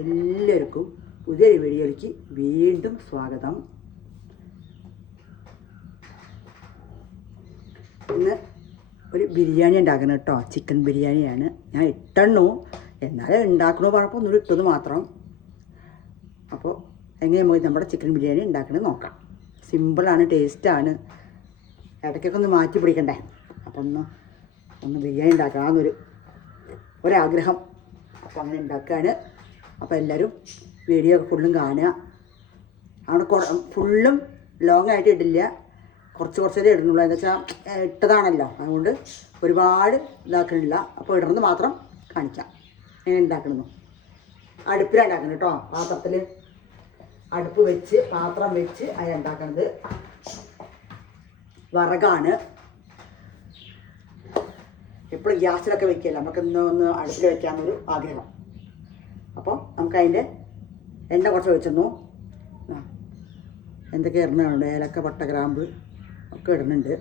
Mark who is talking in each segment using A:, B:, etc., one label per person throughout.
A: എല്ലാവർക്കും പുതിയൊരു വീഡിയോയിലേക്ക് വീണ്ടും സ്വാഗതം. ഇന്ന് ഒരു ബിരിയാണി ഉണ്ടാക്കണം കേട്ടോ. ചിക്കൻ ബിരിയാണിയാണ്. ഞാൻ ഇട്ടെണ്ണു. എന്നാലും ഉണ്ടാക്കണോ. കുഴപ്പമൊന്നും ഇട്ടത് മാത്രം. അപ്പോൾ എങ്ങനെ നമുക്ക് നമ്മുടെ ചിക്കൻ ബിരിയാണി ഉണ്ടാക്കണമെന്ന് നോക്കാം. സിമ്പിളാണ് ടേസ്റ്റാണ് ഇടയ്ക്കൊക്കെ ഒന്ന് മാറ്റി പിടിക്കണ്ടേ? അപ്പം ഒന്ന് ഒന്ന് ബിരിയാണി ഉണ്ടാക്കണമെന്നൊരു ഒരാഗ്രഹം. അപ്പോൾ അങ്ങനെ ഉണ്ടാക്കുകയാണ്. അപ്പോൾ എല്ലാവരും വീഡിയോ ഒക്കെ ഫുള്ളും കാണുക. അവിടെ കുറ ഫുള്ളും ലോങ് ആയിട്ട് ഇടില്ല. കുറച്ച് കുറച്ചേ ഇടുന്നുള്ളൂ. എന്ന് വെച്ചാൽ ഇട്ടതാണല്ലോ. അതുകൊണ്ട് ഒരുപാട് ഇതാക്കണില്ല. അപ്പോൾ ഇടുന്നത് മാത്രം കാണിക്കാം. എങ്ങനെ ഉണ്ടാക്കണമെന്ന് അടുപ്പിലാണ് ഉണ്ടാക്കണം കേട്ടോ പാത്രത്തിൽ അടുപ്പ് വെച്ച് പാത്രം വെച്ച് അതിൽ ഉണ്ടാക്കണത് വിറകാണ്. എപ്പോഴും ഗ്യാസിലൊക്കെ വെക്കില്ല. നമുക്ക് ഇന്ന് ഒന്ന് അടുപ്പിൽ വെക്കാമെന്നൊരു ആഗ്രഹം. അപ്പോൾ നമുക്ക് അതിന്റെ എണ്ണ കുറച്ച് ഒഴിച്ചെന്നു എന്തൊക്കെ ഇടണുണ്ട് ഏലക്ക പട്ട ഗ്രാമ്പ് ഒക്കെ ഇടുന്നുണ്ട്.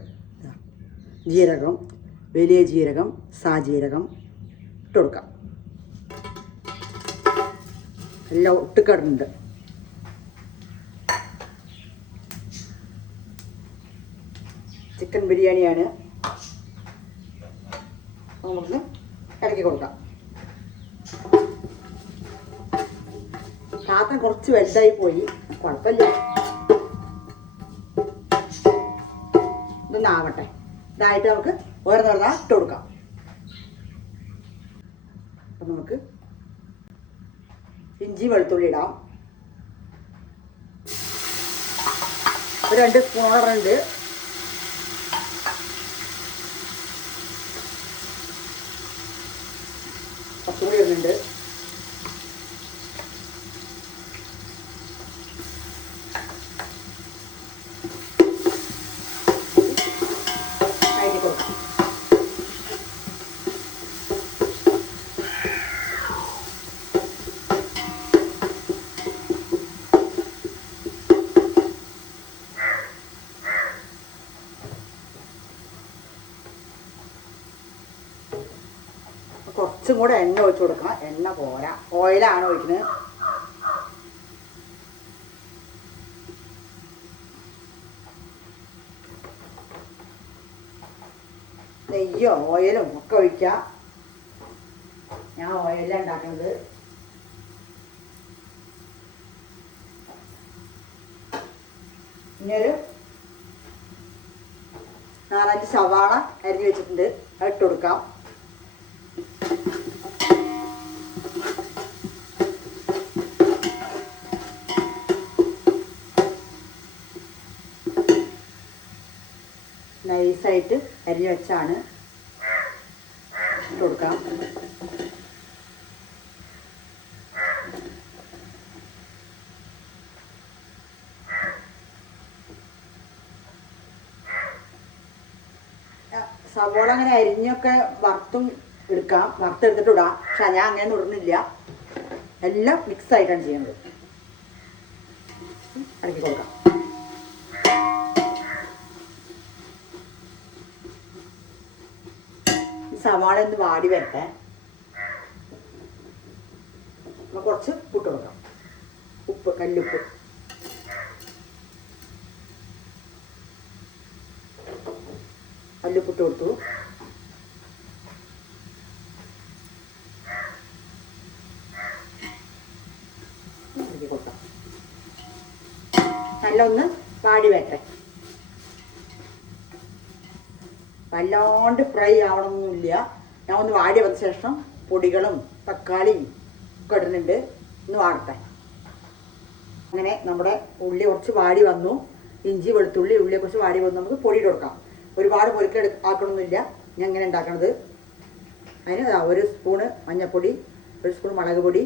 A: ജീരകം വലിയ ജീരകം സാജീരകം ഇട്ട് കൊടുക്കാം. എല്ലാം ഒട്ടിക്കിടുന്നുണ്ട് ചിക്കൻ ബിരിയാണിയാണ്. നമുക്ക് ഇറക്കി കൊടുക്കാം. പാത്രം കുറച്ച് വലുതായി പോയി. കുഴപ്പമില്ല. ഇതൊന്നാവട്ടെ. ഇതായിട്ട് നമുക്ക് ഓരോന്നോരോന്നാ ഇട്ട് കൊടുക്കാം. അപ്പം നമുക്ക് ഇഞ്ചി വെളുത്തുള്ളി ഇടാം. രണ്ട് സ്പൂണറുണ്ട് ഉണ്ട് പത്തുകൂടി ഇടുന്നുണ്ട് കഴുകി കൊടുക്കാം കുറച്ചും കൂടെ എണ്ണ ഒഴിച്ചു കൊടുക്കണം. എണ്ണ പോരാ. ഓയിലാണ് ഒഴിക്കുന്നത് നെയ്യോ ഓയിലും ഒക്കെ ഒഴിക്കാം. ഞാൻ ഓയിലാണ് ഉണ്ടാക്കുന്നത് ഇനിയൊരു നാലഞ്ച് സവാള അരിഞ്ഞ് വെച്ചിട്ടുണ്ട്. അത് ഇട്ട് കൊടുക്കാം. അരിഞ്ഞ് വെച്ചാണ് ഇട്ട് കൊടുക്കാം. സവോള അങ്ങനെ അരിഞ്ഞൊക്കെ വറുത്തും എടുക്കാം. വറുത്തെടുത്തിട്ട് ഇടാം. പക്ഷെ ഞാൻ അങ്ങനെ ഇടുന്നില്ല. എല്ലാം മിക്സ് ആയിട്ടാണ് ചെയ്യുന്നത്. അടുക്കി കൊടുക്കാം. സവാള ഒന്ന് വാടി വരട്ടെ. കുറച്ച് ഉപ്പിട്ട് കൊടുക്കാം. ഉപ്പ് കല്ലുപ്പ്. കല്ലുപ്പിട്ട് കൊടുത്തു. നല്ലൊന്ന് വാടി വരട്ടെ. വല്ലാണ്ട് ഫ്രൈ ആവണമെന്നില്ല ഞാൻ ഒന്ന് വാടി വന്ന ശേഷം പൊടികളും തക്കാളിയും ഒക്കെ ഇടുന്നുണ്ട്. ഒന്ന് വാടട്ടെ. അങ്ങനെ നമ്മുടെ ഉള്ളി കുറച്ച് വാടി വന്നു. ഇഞ്ചി വെളുത്തുള്ളി ഉള്ളിയെ കുറച്ച് വാടി വന്നു. നമുക്ക് പൊടിയിട്ട് കൊടുക്കാം. ഒരുപാട് പൊരിക്കൽ ആക്കണമെന്നില്ല ഞാൻ ഇങ്ങനെ ഉണ്ടാക്കണത്. അതിന് ഒരു സ്പൂണ് മഞ്ഞൾപ്പൊടി ഒരു സ്പൂൺ മുളക് പൊടി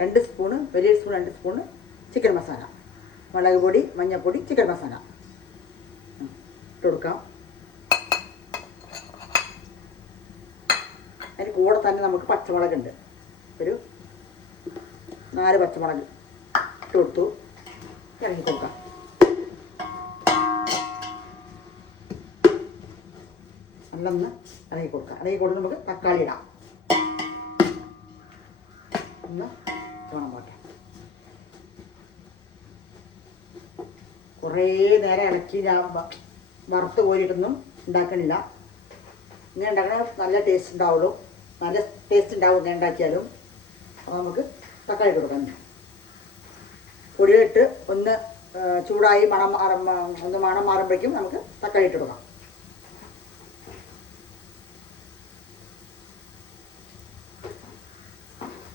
A: രണ്ട് സ്പൂണ് വലിയ സ്പൂൺ രണ്ട് സ്പൂണ് ചിക്കൻ മസാല. മുളക് പൊടി മഞ്ഞൾപ്പൊടി ചിക്കൻ മസാല. ഇട്ട് കൊടുക്കാം. അതിന് കൂടെ തന്നെ നമുക്ക് പച്ചമുളക് ഉണ്ട് ഒരു നാല് പച്ചമുളക് ഇട്ട് കൊടുത്തു. ഇറങ്ങി കൊടുക്കാം. നല്ലൊന്ന് ഇറങ്ങി കൊടുക്കാം. ഇറങ്ങി കൊടുത്ത് നമുക്ക് തക്കാളി ഇടാം. ഒന്ന് വേണം പോട്ടെ കുറേ നേരം ഇളക്കി ഞാൻ വറുത്ത് കോരിയിട്ടൊന്നും ഉണ്ടാക്കണില്ല. ഇങ്ങനെ ഉണ്ടാക്കണേ നല്ല ടേസ്റ്റ് ഉണ്ടാവുള്ളൂ. നല്ല ടേസ്റ്റ് ഉണ്ടാവും ഉണ്ടാക്കിയാലും. അപ്പോൾ നമുക്ക് തക്കാളി കൊടുക്കണം കൊടുക്കാം. പൊടിയിട്ട് ഒന്ന് ചൂടായി മണം ഒന്ന് മണം മാറുമ്പോഴേക്കും നമുക്ക് തക്കാളി ഇട്ട് കൊടുക്കാം.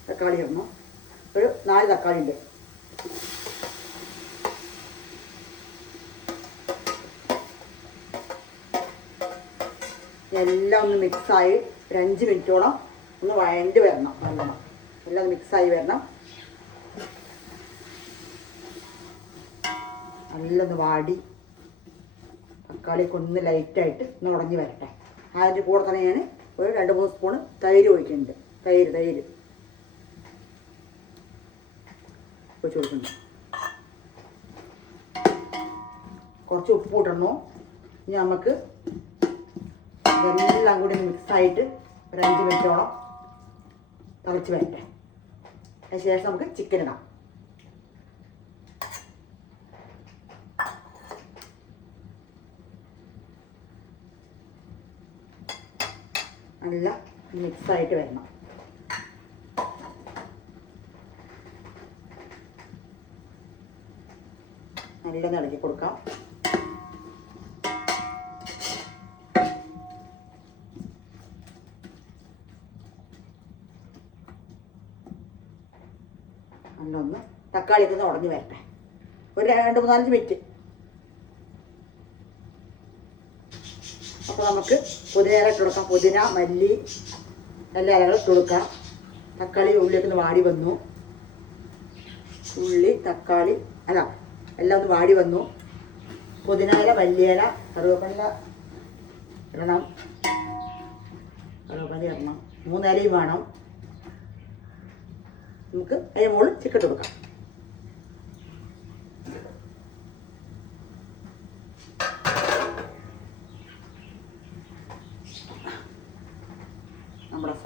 A: തക്കാളി ഇടണം. ഒരു നാല് തക്കാളി ഉണ്ട്. എല്ലാം ഒന്ന് മിക്സായി ഒരു അഞ്ച് മിനിറ്റോളം ഒന്ന് വഴണ്ടി വരണം നല്ലോണം എല്ലാം മിക്സായി വരണം. നല്ലൊന്ന് വാടി. തക്കാളിയൊക്കെ ഒന്ന് ലൈറ്റായിട്ട് ഒന്ന് ഉടഞ്ഞ് വരട്ടെ. അതിന്റെ കൂടെ തന്നെ ഞാൻ ഒരു രണ്ട് മൂന്ന് സ്പൂണ് തൈര് ഒഴിക്കുന്നുണ്ട്. തൈര് തൈര്. ഒഴിച്ച് കൊടുക്കുന്നു കുറച്ച് ഉപ്പ് ഇടണോ? ഇനി നമുക്ക് ഇതെല്ലാം കൂടി മിക്സായിട്ട് ഒരു അഞ്ച് മിനിറ്റോളം തിളച്ച് വരട്ടെ. അതിന് ശേഷം നമുക്ക് ചിക്കൻ ഇടാം. നല്ല മിക്സായിട്ട് വരണം. നല്ല ഇളക്കി കൊടുക്കാം. തക്കാളിയൊക്കെ ഒക്കെ ഉടഞ്ഞു വരട്ടെ. ഒരു രണ്ട് മൂന്നാലഞ്ച് മിനിറ്റ്. അപ്പോൾ നമുക്ക് പുതിന കൊടുക്കാം. പുതിന മല്ലി എല്ലാ ഇലകളും ഇട്ട് കൊടുക്കാം. തക്കാളി ഉള്ളിയൊക്കെ ഒന്ന് വാടി വന്നു. ഉള്ളി തക്കാളി അല്ല എല്ലാം ഒന്ന് വാടി വന്നു. പുതിന ഇല മല്ലിയില കറുവപ്പല്ല ഇടണം. കറുവപ്പല്ല ഇടണം. മൂന്നിലയും വേണം. നമുക്ക് അതിന് മുകളിൽ ചിക്കൻ കൊടുക്കാം.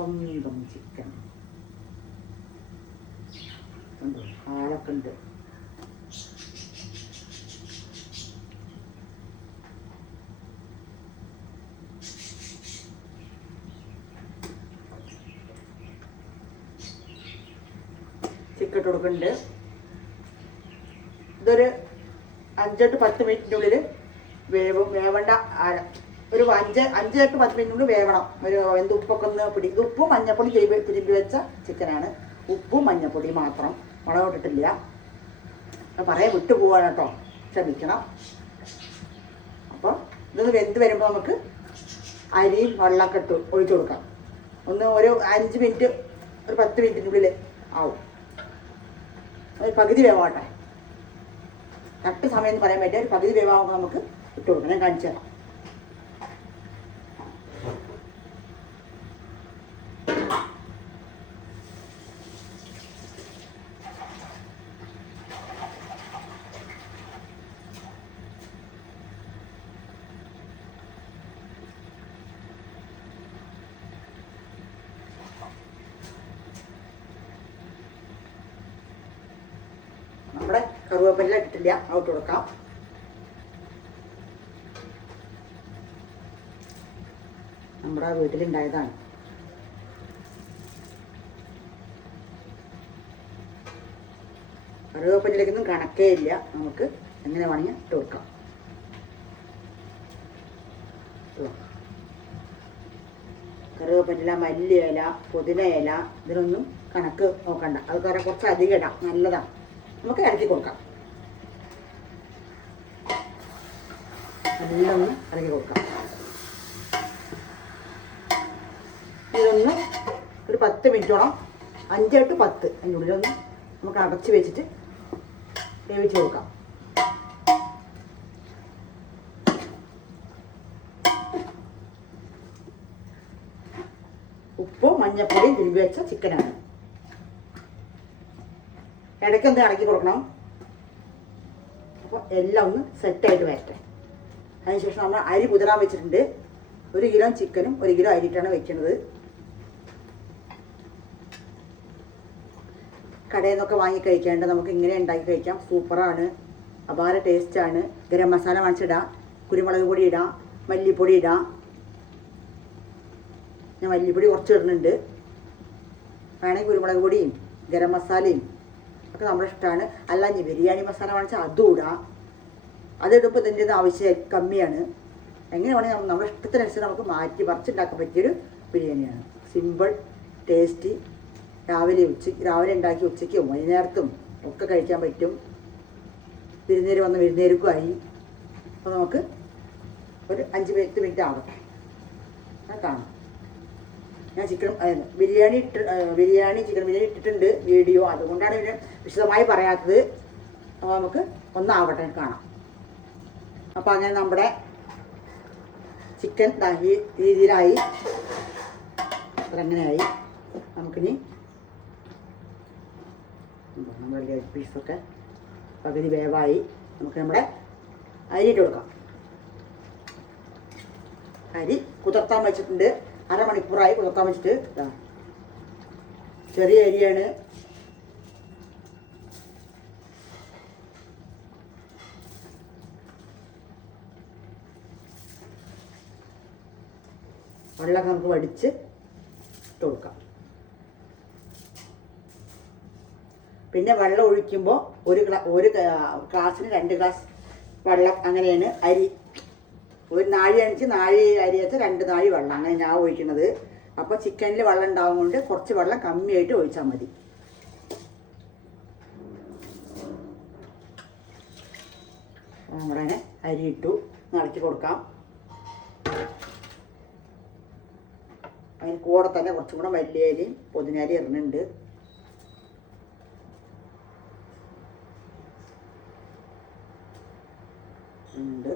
A: സ്വന്തം ചിക്കൻ ഉണ്ട് ആളൊക്കെ ഉണ്ട്. ചിക്കൻ കൊടുക്കുന്നുണ്ട്. ഇതൊരു അഞ്ചെട്ട് പത്ത് മിനിറ്റിന്റെ ഉള്ളിൽ വേവും വേവണ്ട ഒരു അഞ്ച് അഞ്ച് എട്ട് പത്ത് മിനിറ്റ് കൊണ്ട് വേവണം. ഒരു എന്ത് ഉപ്പൊക്കെ ഒന്ന് പിടി ഉപ്പും മഞ്ഞപ്പൊടി ചെയ്ത് തിരുമ്പി വെച്ച ചിക്കനാണ്. ഉപ്പും മഞ്ഞപ്പൊടി മാത്രം. മുളക് ഇട്ടിട്ടില്ല. അത് പറയാൻ വിട്ടു പോവാണ് കേട്ടോ. ക്ഷമിക്കണം. അപ്പോൾ ഇതൊന്ന് വെന്ത് വരുമ്പോൾ നമുക്ക് അരിയും വെള്ളമൊക്കെ ഇട്ട് ഒഴിച്ചു കൊടുക്കാം. ഒന്ന് ഒരു അഞ്ച് മിനിറ്റ് ഒരു പത്ത് മിനിറ്റിനുള്ളിൽ ആവും. ഒരു പകുതി വേവാട്ടെ. കറക്റ്റ് സമയം എന്ന് പറയാൻ പറ്റിയ ഒരു പകുതി വേവാകുമ്പോൾ നമുക്ക് ഇട്ട് കൊടുക്കണം ഞാൻ കാണിച്ചു തരാം. നമ്മുടെ ഇട്ടില്ല ഔട്ട് കൊടുക്കാം. നമ്മുടെ വീട്ടിലുണ്ടായതാണ്. കറുവപ്പല്ലിലേക്കൊന്നും കണക്കേ ഇല്ല. നമുക്ക് എങ്ങനെ വേണമെങ്കിൽ ഇട്ട് കൊടുക്കാം. കറുവപ്പറ്റില മല്ലിയില പുതിന ഇല ഇതിനൊന്നും കണക്ക് നോക്കണ്ട. അത് കുറെ കുറച്ച് അധികം ഇടാം. നല്ലതാണ്. നമുക്ക് ഇറക്കി കൊടുക്കാം. ഒന്ന് ഇറക്കി കൊടുക്കാം. ഇതൊന്ന് ഒരു പത്ത് മിനിറ്റോളം അഞ്ച് ടു പത്ത് അതിന്റെ ഉള്ളിലൊന്ന് നമുക്ക് അടച്ച് വെച്ചിട്ട് വേവിച്ച് കൊടുക്കാം. ഉപ്പ് മഞ്ഞപ്പൊടി തിരുമ്പി വെച്ച ചിക്കനാണ് ഇടയ്ക്കൊന്ന് ഇളക്കി കൊടുക്കണം? അപ്പോൾ എല്ലാം ഒന്ന് സെറ്റായിട്ട് വരട്ടെ. അതിനുശേഷം നമ്മൾ അരി കുതിരാൻ വെച്ചിട്ടുണ്ട്. ഒരു കിലോ ചിക്കനും ഒരു കിലോ അരിയിട്ടാണ് വെക്കുന്നത്. കടയിൽ നിന്നൊക്കെ വാങ്ങി കഴിക്കാണ്ട് നമുക്ക് ഇങ്ങനെ ഉണ്ടാക്കി കഴിക്കാം. സൂപ്പറാണ് അപാര ടേസ്റ്റാണ് ഗരം മസാല വാങ്ങിച്ചിടാം. കുരുമുളക് പൊടി ഇടാം. മല്ലിപ്പൊടി ഇടാം. ഞാൻ മല്ലിപ്പൊടി കുറച്ച് ഇടുന്നുണ്ട്. വേണമെങ്കിൽ കുരുമുളക് പൊടിയും ഗരം മസാലയും ഒക്കെ നമ്മുടെ ഇഷ്ടമാണ് അല്ല ഇനി ബിരിയാണി മസാല വാങ്ങിച്ചാൽ അതും ഇടാം അതിടുമ്പോൾ ഇതിന്റെ ഇത് ആവശ്യം കമ്മിയാണ്. എങ്ങനെ വേണമെങ്കിൽ നമ്മുടെ ഇഷ്ടത്തിനനുസരിച്ച് നമുക്ക് മാറ്റി പറിച്ചുണ്ടാക്കാൻ പറ്റിയൊരു ബിരിയാണിയാണ്. സിമ്പിൾ ടേസ്റ്റി രാവിലെ ഉച്ചയ്ക്ക് രാവിലെ ഉണ്ടാക്കി ഉച്ചയ്ക്കും വൈകുന്നേരത്തും ഒക്കെ കഴിക്കാൻ പറ്റും. വിരുന്നേര് വന്ന് വിരുന്നേരുക്കുമായി അപ്പോൾ നമുക്ക് ഒരു അഞ്ച് പത്ത് മിനിറ്റ് ആവട്ടെ. കാണാം. ഞാൻ ചിക്കൻ ബിരിയാണി ഇട്ട് ബിരിയാണി ചിക്കൻ ബിരിയാണി ഇട്ടിട്ടുണ്ട് വീഡിയോ. അതുകൊണ്ടാണ് ഇതിന് വിശദമായി പറയാത്തത്. അപ്പോൾ നമുക്ക് ഒന്നാവട്ടെ കാണാം. അപ്പോൾ അങ്ങനെ നമ്മുടെ ചിക്കൻ ഈ രീതിയിലായി. അതങ്ങനെയായി. നമുക്കിനി നമ്മുടെ ലെഗ് പീസൊക്കെ പകുതി വേവായി. നമുക്ക് നമ്മുടെ അരി ഇട്ട് കൊടുക്കാം. അരി കുതിർത്താൻ വെച്ചിട്ടുണ്ട്. അരമണിക്കൂറായി കൊടുക്കാൻ വെച്ചിട്ട് ഇതാ. ചെറിയ അരിയാണ് വെള്ളമൊക്കെ നമുക്ക് വടിച്ച് ഇട്ട് കൊടുക്കാം പിന്നെ വെള്ളം ഒഴിക്കുമ്പോൾ ഒരു ഗ്ലാ ഒരു ഗ്ലാ- ഗ്ലാസ്സിന് രണ്ട് ഗ്ലാസ് വെള്ളം അങ്ങനെയാണ് അരി ഒരു നാഴി അണിച്ച് നാഴി അരി വെച്ചാൽ രണ്ട് നാഴി വെള്ളം. അങ്ങനെ ഞാൻ ഒഴിക്കുന്നത് അപ്പോൾ ചിക്കനിൽ വെള്ളം ഉണ്ടാവും കൊണ്ട് കുറച്ച് വെള്ളം കമ്മിയായിട്ട് ഒഴിച്ചാൽ മതി. നമ്മുടെ അരി ഇട്ടു നടക്കി കൊടുക്കാം. അതിന് കൂടെ തന്നെ കുറച്ചും കൂടെ വലിയ അരിയും പൊതിനരി ഇടുന്നുണ്ട് ഉണ്ട്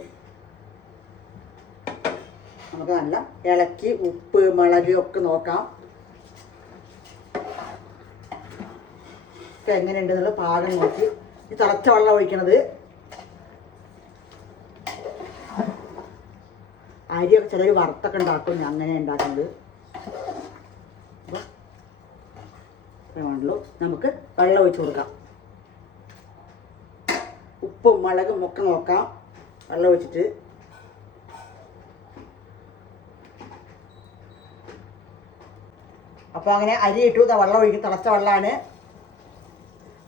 A: നമുക്ക് നല്ല ഇളക്കി ഉപ്പ് മുളക് ഒക്കെ നോക്കാം. ഒക്കെ എങ്ങനെയുണ്ട് എന്നുള്ള പാകം നോക്കി. ഈ തിളച്ച വെള്ളം ഒഴിക്കണത്. അരിയൊക്കെ ചിലർ വറുത്തൊക്കെ ഉണ്ടാക്കും. അങ്ങനെ ഉണ്ടാക്കുന്നത് ണല്ലോ നമുക്ക് വെള്ളം ഒഴിച്ചു കൊടുക്കാം. ഉപ്പും മുളകും ഒക്കെ നോക്കാം. വെള്ളം ഒഴിച്ചിട്ട്. അപ്പോൾ അങ്ങനെ അരി ഇട്ടു ഇതാ വെള്ളം ഒഴിക്കും തിളച്ച വെള്ളമാണ്.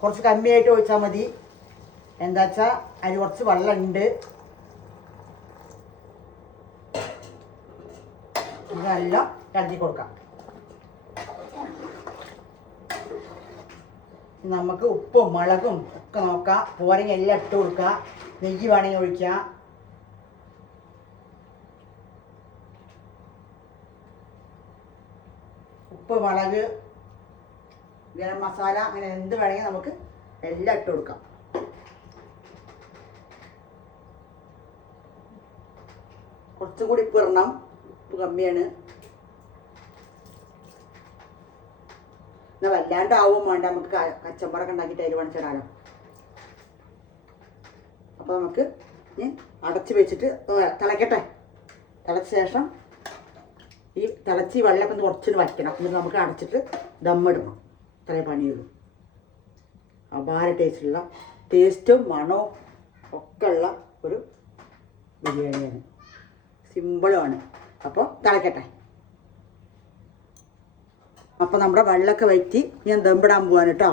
A: കുറച്ച് കമ്മിയായിട്ട് ഒഴിച്ചാൽ മതി. എന്താ വെച്ചാൽ അരി കുറച്ച് വെള്ളമുണ്ട്. ഇതെല്ലാം ഇളക്കി കൊടുക്കാം. നമുക്ക് ഉപ്പും മുളകും ഒക്കെ നോക്കാം. പോരെങ്കിൽ എല്ലാം ഇട്ട് കൊടുക്കുക നെയ്യ് വേണമെങ്കിൽ ഒഴിക്കാം ഉപ്പ് മുളക് ഗരം മസാല അങ്ങനെ എന്ത് വേണമെങ്കിൽ നമുക്ക് എല്ലാം ഇട്ട് കൊടുക്കാം. കുറച്ചും കൂടി ഉപ്പ് കമ്മിയാണ്. എന്നാൽ വല്ലാണ്ടാവും വേണ്ട. നമുക്ക് കച്ചമ്പറൊക്കെ ഉണ്ടാക്കിയിട്ട് അതിൽ പണിച്ചിടാലോ അപ്പോൾ നമുക്ക് അടച്ച് വെച്ചിട്ട് തിളക്കട്ടെ. തിളച്ച ശേഷം ഈ തിളച്ച് വെള്ളമൊക്കെ ഒന്ന് കുറച്ചിട്ട് വയ്ക്കണം എന്നിട്ട് നമുക്ക് അടച്ചിട്ട് ദമ്മിടണം ഇത്രേ പണിയുള്ളൂ. അപാര ടേസ്റ്റുള്ള ടേസ്റ്റും മണവും ഒക്കെ ഉള്ള ഒരു ബിരിയാണിയാണ്. സിമ്പിളുമാണ് അപ്പോൾ തിളക്കട്ടെ. അപ്പോൾ നമ്മുടെ വെള്ളമൊക്കെ വറ്റി ഞാൻ ദമ്പിടാൻ പോവാണ് കേട്ടോ.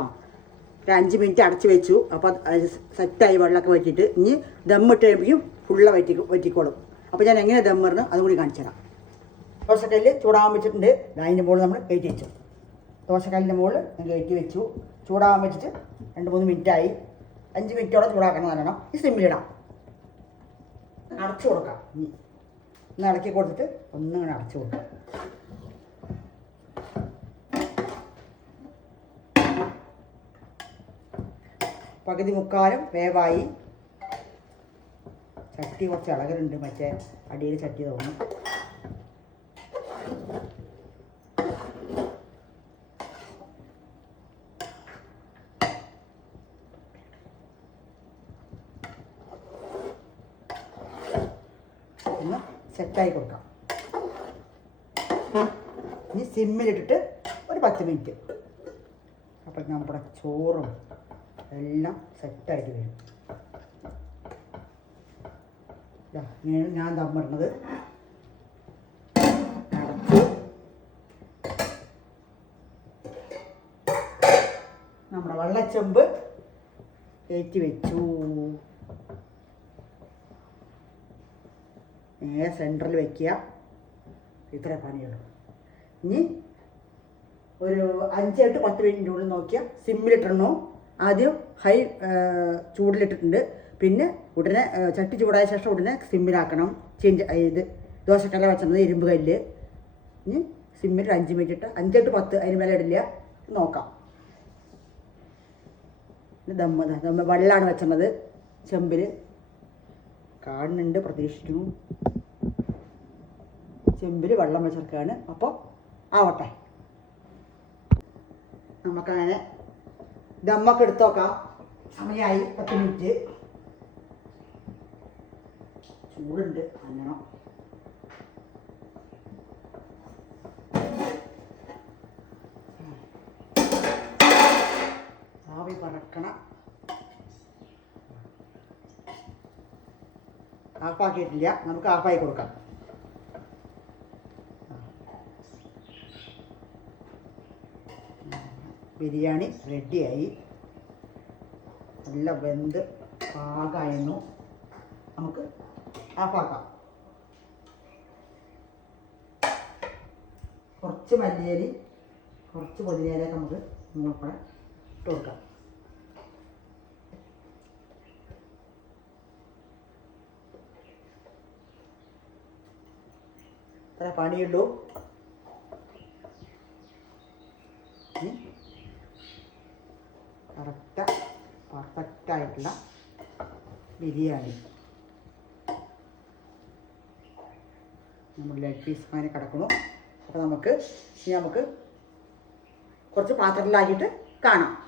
A: ഒരു അഞ്ച് മിനിറ്റ് അടച്ച് വെച്ചു. അപ്പോൾ സെറ്റായി വെള്ളമൊക്കെ വറ്റിയിട്ട് ഇനി ദമ്മിട്ട് കഴിയുമ്പോഴേക്കും ഫുള്ള് വറ്റി വറ്റിക്കോളും. അപ്പോൾ ഞാൻ എങ്ങനെ ദമ്മിടണം അതും കൂടി കാണിച്ചു തരാം. ദോശക്കല്ല് ചൂടാവാൻ വെച്ചിട്ടുണ്ട്. അതിന്റെ മുകളിൽ നമ്മൾ കയറ്റി വെച്ചു. ദോശക്കല്ലിന്റെ മുകളിൽ ഞാൻ കയറ്റി വെച്ചു. ചൂടാവാൻ വെച്ചിട്ട് രണ്ട് മൂന്ന് മിനിറ്റായി. അഞ്ച് മിനിറ്റോടെ ചൂടാക്കണം നല്ലോണം. ഈ സിമ്മിലിടാം അടച്ചു കൊടുക്കാം. ഒന്ന് ഇളക്കി കൊടുത്തിട്ട് ഒന്നും ഇങ്ങനെ അടച്ചു കൊടുക്കാം. പകുതി മുക്കാലും വേവായി. ചട്ടി കുറച്ച് ഇളകലുണ്ട്. മറ്റേ അടിയിൽ ചട്ടി തോന്നും ഒന്ന് സെറ്റായി കൊടുക്കാം. ഇനി സിമ്മിലിട്ടിട്ട് ഒരു പത്ത് മിനിറ്റ്. അപ്പം നമ്മുടെ ചോറും എല്ലാം സെറ്റായിട്ട് വരും. ഞാൻ തമ്മിടുന്നത് നമ്മുടെ വെള്ളച്ചെമ്പ് കയറ്റി വെച്ചു. നേരെ സെന്ററിൽ വെക്കുക. ഇത്ര പണിയുള്ളൂ. ഇനി ഒരു അഞ്ച് തൊട്ട് പത്ത് മിനിറ്റിന്റെ ഉള്ളിൽ നോക്കിയാൽ സിമ്മിലിട്ടിടണോ ആദ്യം ഹൈ ചൂടിലിട്ടിട്ടുണ്ട്. പിന്നെ ഉടനെ ചട്ടി ചൂടായ ശേഷം ഉടനെ സിമ്മിലാക്കണം ചേഞ്ച് ഇത് ദോശക്കല്ല വെച്ചത് ഇരുമ്പ് കല്ല്. ഇനി സിമ്മിൽ അഞ്ച് മിനിറ്റ് ഇട്ട് അഞ്ച് തൊട്ട് പത്ത് അതിന് മേലെ ഇടില്ല നോക്കാം. ദമ്മ ദമ്മ വെള്ളമാണ് വെച്ചത്. ചെമ്പിൽ കാണുന്നുണ്ട് പ്രതീക്ഷിക്കുന്നു. ചെമ്പിൽ വെള്ളം വെച്ചെടുക്കുകയാണ് അപ്പോൾ ആവട്ടെ. നമുക്കങ്ങനെ ദമ്മൊക്കെ എടുത്തു നോക്കാം. സമയമായി പത്ത് മിനിറ്റ്. ചൂടുണ്ട്. അങ്ങനെ ആവി പറക്കണം. ഹാഫാക്കിയിട്ടില്ല നമുക്ക് ഹാഫായി കൊടുക്കാം. ബിരിയാണി റെഡിയായി. നല്ല വെന്ത് പാകമായിരുന്നു നമുക്ക് ആഫാക്കാം കുറച്ച് മല്ലിയരി കുറച്ച് പൊതിനയിലേക്ക് നമുക്ക് മൂപ്പടെ ഇട്ട് കൊടുക്കാം. പണിയുള്ളൂ കറക്റ്റ് പെർഫെക്റ്റായിട്ടുള്ള ബിരിയാണി. നമ്മൾ ലെഗ് പീസ് അങ്ങനെ കിടക്കുന്നു. അപ്പോൾ നമുക്ക് ഇനി നമുക്ക് കുറച്ച് പാത്രത്തിലാക്കിയിട്ട് കാണാം.